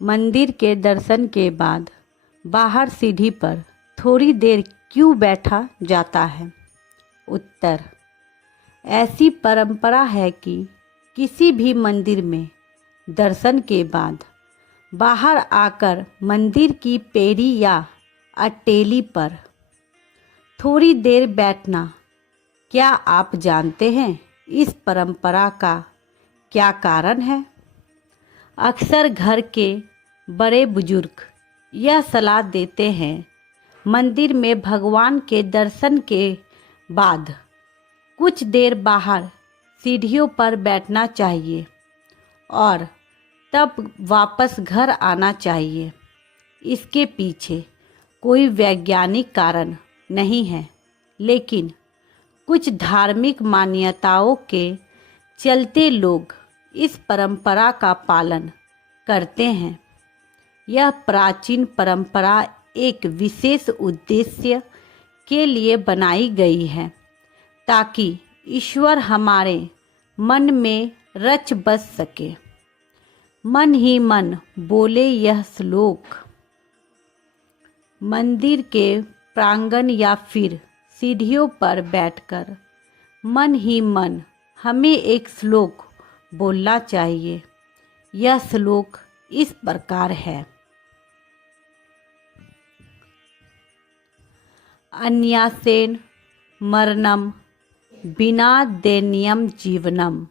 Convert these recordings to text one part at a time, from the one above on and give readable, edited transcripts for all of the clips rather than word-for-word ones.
मंदिर के दर्शन के बाद बाहर सीढ़ी पर थोड़ी देर क्यों बैठा जाता है? उत्तर: ऐसी परंपरा है कि किसी भी मंदिर में दर्शन के बाद बाहर आकर मंदिर की पेड़ी या अटेली पर थोड़ी देर बैठना। क्या आप जानते हैं इस परंपरा का क्या कारण है? अक्सर घर के बड़े बुजुर्ग यह सलाह देते हैं, मंदिर में भगवान के दर्शन के बाद कुछ देर बाहर सीढ़ियों पर बैठना चाहिए और तब वापस घर आना चाहिए। इसके पीछे कोई वैज्ञानिक कारण नहीं है, लेकिन कुछ धार्मिक मान्यताओं के चलते लोग इस परंपरा का पालन करते हैं। यह प्राचीन परंपरा एक विशेष उद्देश्य के लिए बनाई गई है, ताकि ईश्वर हमारे मन में रच बस सके। मन ही मन बोले यह श्लोक। मंदिर के प्रांगण या फिर सीढ़ियों पर बैठकर मन ही मन हमें एक श्लोक बोलना चाहिए। यह श्लोक इस प्रकार है: अन्यासेन मरणम बिना दैन्यम जीवनम,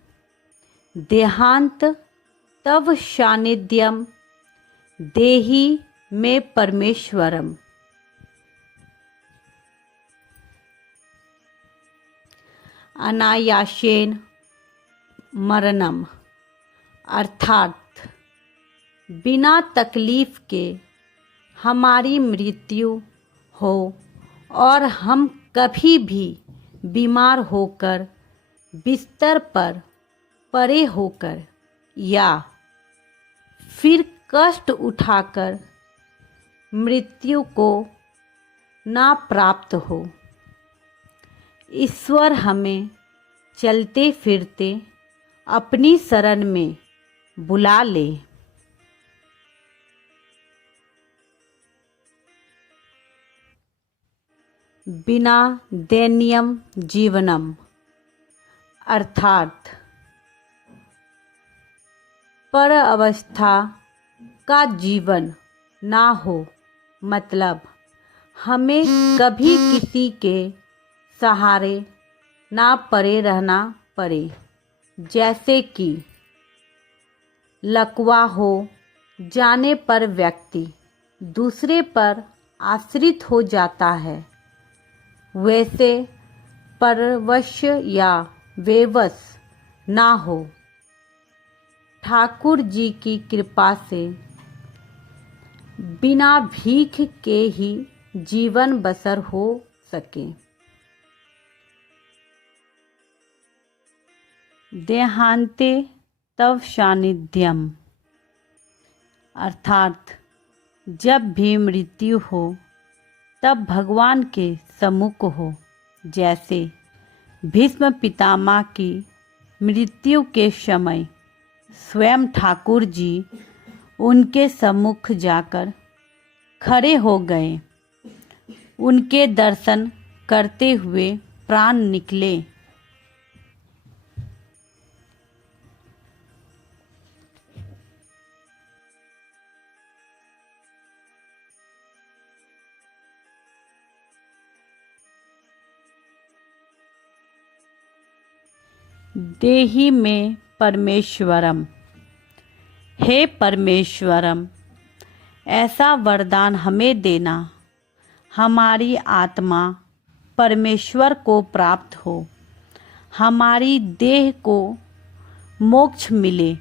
देहांत तव सानिध्यम देहि मे परमेश्वरम। अनायासेन मरणम अर्थात बिना तकलीफ के हमारी मृत्यु हो और हम कभी भी बीमार होकर बिस्तर पर पड़े होकर या फिर कष्ट उठाकर मृत्यु को ना प्राप्त हो। ईश्वर हमें चलते फिरते अपनी शरण में बुला ले। बिना दैन्यम जीवनम अर्थात पर अवस्था का जीवन ना हो, मतलब हमें कभी किसी के सहारे ना पड़े रहना पड़े। जैसे कि लकवा हो जाने पर व्यक्ति दूसरे पर आश्रित हो जाता है, वैसे परवश या बेवश ना हो। ठाकुर जी की कृपा से बिना भीख के ही जीवन बसर हो सके। देहांते तव सानिध्यम अर्थात जब भी मृत्यु हो तब भगवान के सम्मुख हो। जैसे भीष्म पितामह की मृत्यु के समय स्वयं ठाकुर जी उनके सम्मुख जाकर खड़े हो गए। उनके दर्शन करते हुए प्राण निकले। देहि में परमेश्वरम, हे परमेश्वरम, ऐसा वरदान हमें देना हमारी आत्मा परमेश्वर को प्राप्त हो, हमारी देह को मोक्ष मिले।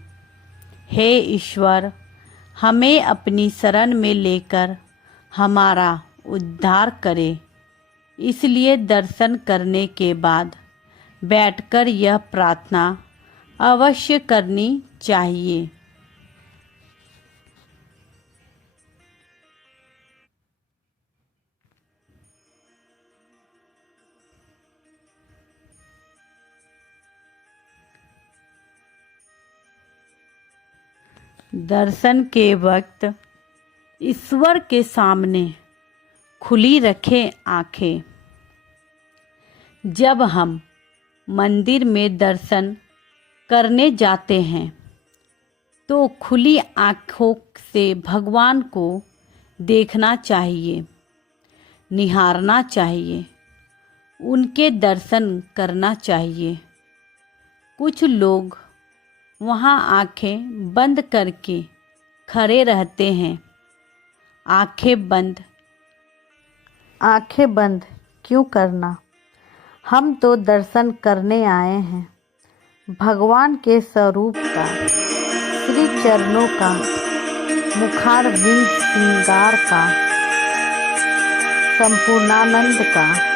हे ईश्वर, हमें अपनी शरण में लेकर हमारा उद्धार करे। इसलिए दर्शन करने के बाद बैठकर यह प्रार्थना अवश्य करनी चाहिए। दर्शन के वक्त ईश्वर के सामने खुली रखें आँखें। जब हम मंदिर में दर्शन करने जाते हैं तो खुली आँखों से भगवान को देखना चाहिए, निहारना चाहिए, उनके दर्शन करना चाहिए। कुछ लोग वहाँ आँखें बंद करके खड़े रहते हैं। आँखें बंद क्यों करना? हम तो दर्शन करने आए हैं भगवान के स्वरूप का, श्री चरणों का, मुखारविंद श्रृंगार का, संपूर्णानंद का।